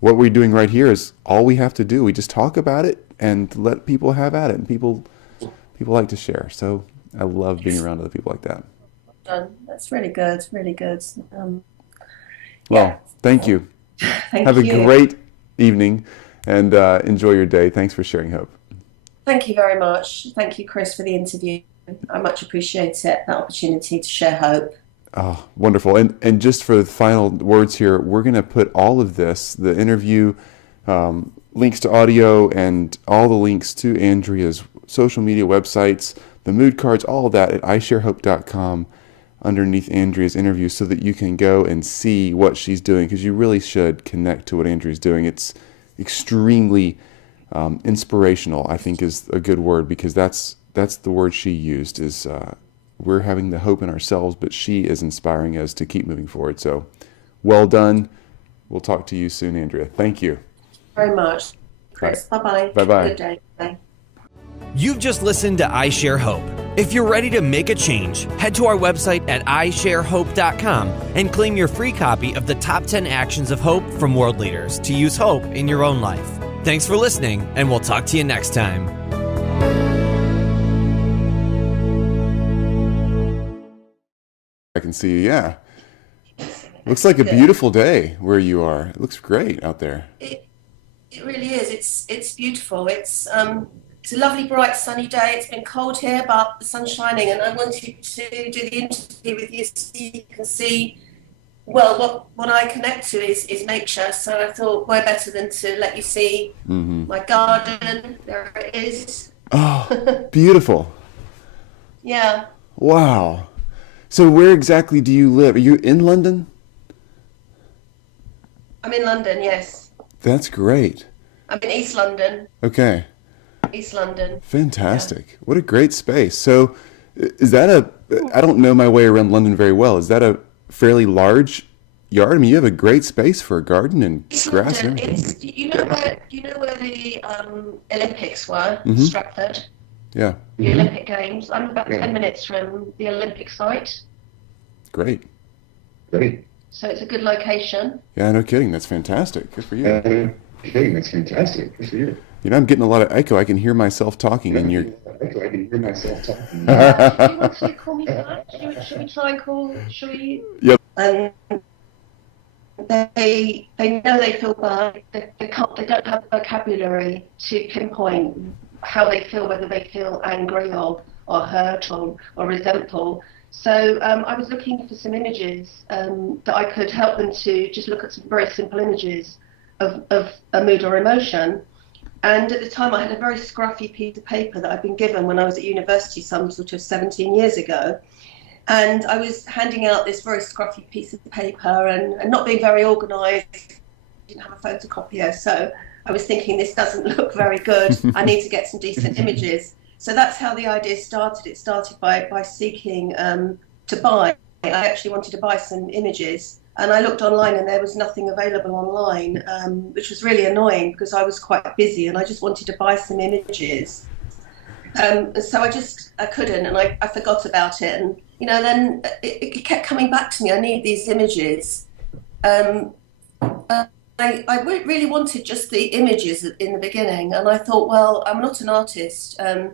what we're doing right here. Is all we have to do. We just talk about it and let people have at it, and people like to share. So I love being around other people like that. That's really good. Really good. Well, thank you. Have a great evening, and enjoy your day. Thanks for sharing hope. Thank you very much. Thank you, Chris, for the interview. I much appreciate it, that opportunity to share hope. Oh, wonderful. And just for the final words here, we're going to put all of this, the interview, links to audio, and all the links to Andrea's social media websites, the mood cards, all of that at isharehope.com underneath Andrea's interview, so that you can go and see what she's doing, because you really should connect to what Andrea's doing. It's extremely inspirational, I think is a good word, because that's the word she used, is we're having the hope in ourselves, but she is inspiring us to keep moving forward. So well done. We'll talk to you soon, Andrea. Thank you very much, Chris. Bye-bye. Bye-bye. Good day. Bye. You've just listened to I Share Hope. If you're ready to make a change, head to our website at isharehope.com and claim your free copy of the Top 10 Actions of Hope from World Leaders to use hope in your own life. Thanks for listening, and we'll talk to you next time. I can see you, yeah. Looks like a beautiful day where you are. It looks great out there. It really is. It's beautiful. It's a lovely, bright, sunny day. It's been cold here, but the sun's shining, and I wanted to do the interview with you so you can see, well, what I connect to is nature. So I thought, where better than to let you see my garden. There it is. Oh, beautiful. Yeah. Wow. So where exactly do you live? Are you in London? I'm in London, yes. That's great. I'm in East London. Okay. East London. Fantastic. Yeah. What a great space. So is that I don't know my way around London very well. Is that a fairly large yard? I mean, you have a great space for a garden and East grass London, and everything. you know where the Olympics were? Stratford. Yeah. The Olympic Games. I'm about 10 minutes from the Olympic site. Great. So it's a good location. Yeah, no kidding. That's fantastic. Good for you. Kidding, that's fantastic. Good for you. You know, I'm getting a lot of echo. I can hear myself talking, and you're. Echo, I can hear myself talking. Do you want to call me back? Should we try and call? Should we? Yep. They know they feel bad. They don't have the vocabulary to pinpoint how they feel, whether they feel angry or hurt or resentful. So I was looking for some images that I could help them to just look at some very simple images of a mood or emotion. And at the time, I had a very scruffy piece of paper that I'd been given when I was at university some sort of 17 years ago. And I was handing out this very scruffy piece of paper and not being very organised. I didn't have a photocopier, so I was thinking, this doesn't look very good. I need to get some decent images. So that's how the idea started. It started by seeking to buy. I actually wanted to buy some images. And I looked online and there was nothing available online, which was really annoying because I was quite busy and I just wanted to buy some images. So I couldn't, and I forgot about it. And, then it kept coming back to me. I need these images. I really wanted just the images in the beginning. And I thought, well, I'm not an artist. And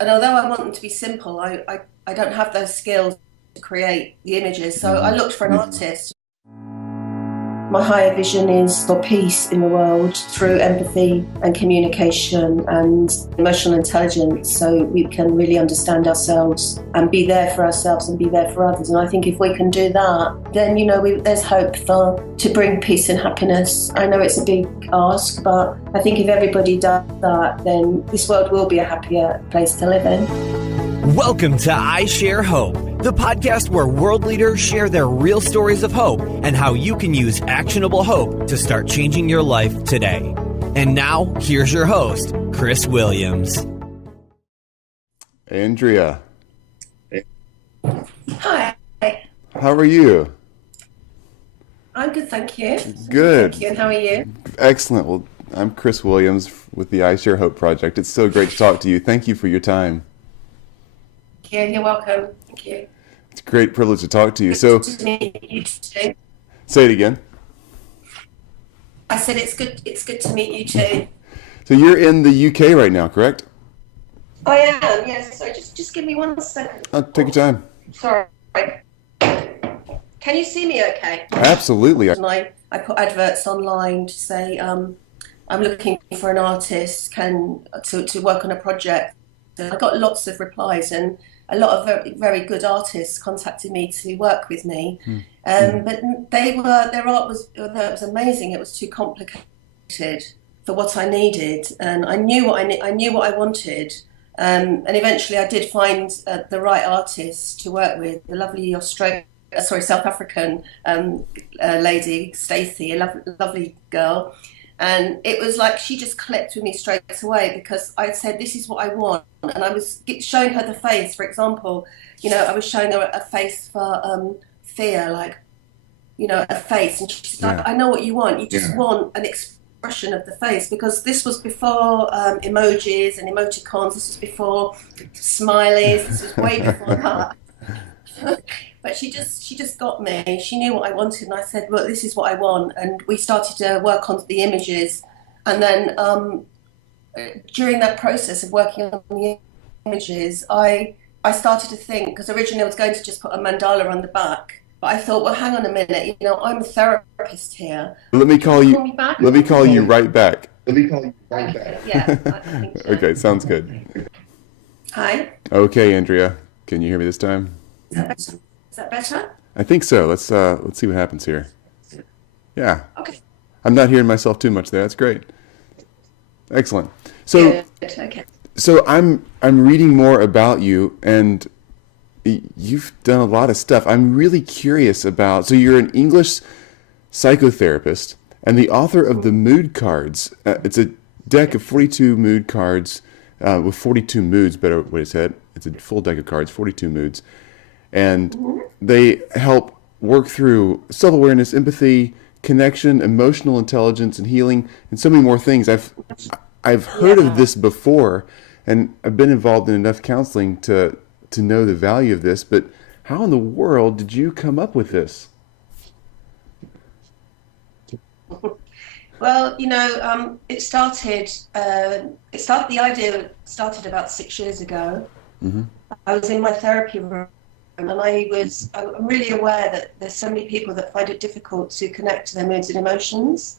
although I want them to be simple, I don't have those skills to create the images. So I looked for an artist. My higher vision is for peace in the world through empathy and communication and emotional intelligence, so we can really understand ourselves and be there for ourselves and be there for others. And I think if we can do that, then there's hope to bring peace and happiness. I know it's a big ask, but I think if everybody does that, then this world will be a happier place to live in. Welcome to I Share Hope, the podcast where world leaders share their real stories of hope and how you can use actionable hope to start changing your life today. And now, here's your host, Chris Williams. Andrea. Hi. How are you? I'm good, thank you. Good. Thank you, and how are you? Excellent. Well, I'm Chris Williams with the I Share Hope Project. It's so great to talk to you. Thank you for your time. Yeah, you're welcome. Thank you. It's a great privilege to talk to you. So, Good to meet you too. say it again. I said it's good to meet you too. So you're in the UK right now, correct? I am, yes. So just give me 1 second. Take your time. Sorry. Can you see me okay? Absolutely. And I put adverts online to say I'm looking for an artist to work on a project. I got lots of replies and a lot of very, very good artists contacted me to work with me. But their art was amazing. It was too complicated for what I needed, and I knew what I wanted. And eventually, I did find the right artist to work with. The lovely South African lady, Stacey, a lovely girl. And it was like she just clicked with me straight away because I said, this is what I want. And I was showing her the face, for example. I was showing her a face for fear, like, a face. And she's like, I know what you want. You just want an expression of the face, because this was before emojis and emoticons. This was before smileys. This was way before that. But she just got me. She knew what I wanted, and I said, "Well, this is what I want." And we started to work on the images, and then during that process of working on the images, I started to think, because originally I was going to just put a mandala on the back, but I thought, well, hang on a minute, I'm a therapist here. Let me call you. Back? Let me call you right back. Let me call you right back. Yeah, I think so. Okay, sounds good. Hi. Okay, Andrea, can you hear me this time? Is that better? I think so. Let's see what happens here. Yeah. Okay. I'm not hearing myself too much there. That's great. Excellent. So, Good. Okay. so I'm reading more about you, and you've done a lot of stuff. I'm really curious about. So you're an English psychotherapist and the author of the mood cards. It's a deck of 42 mood cards with 42 moods. Better way to say it. It's a full deck of cards, 42 moods. And they help work through self-awareness, empathy, connection, emotional intelligence, and healing, and so many more things. I've heard of this before, and I've been involved in enough counseling to know the value of this. But how in the world did you come up with this? Well, it started. The idea started about 6 years ago. Mm-hmm. I was in my therapy room, and I'm really aware that there's so many people that find it difficult to connect to their moods and emotions.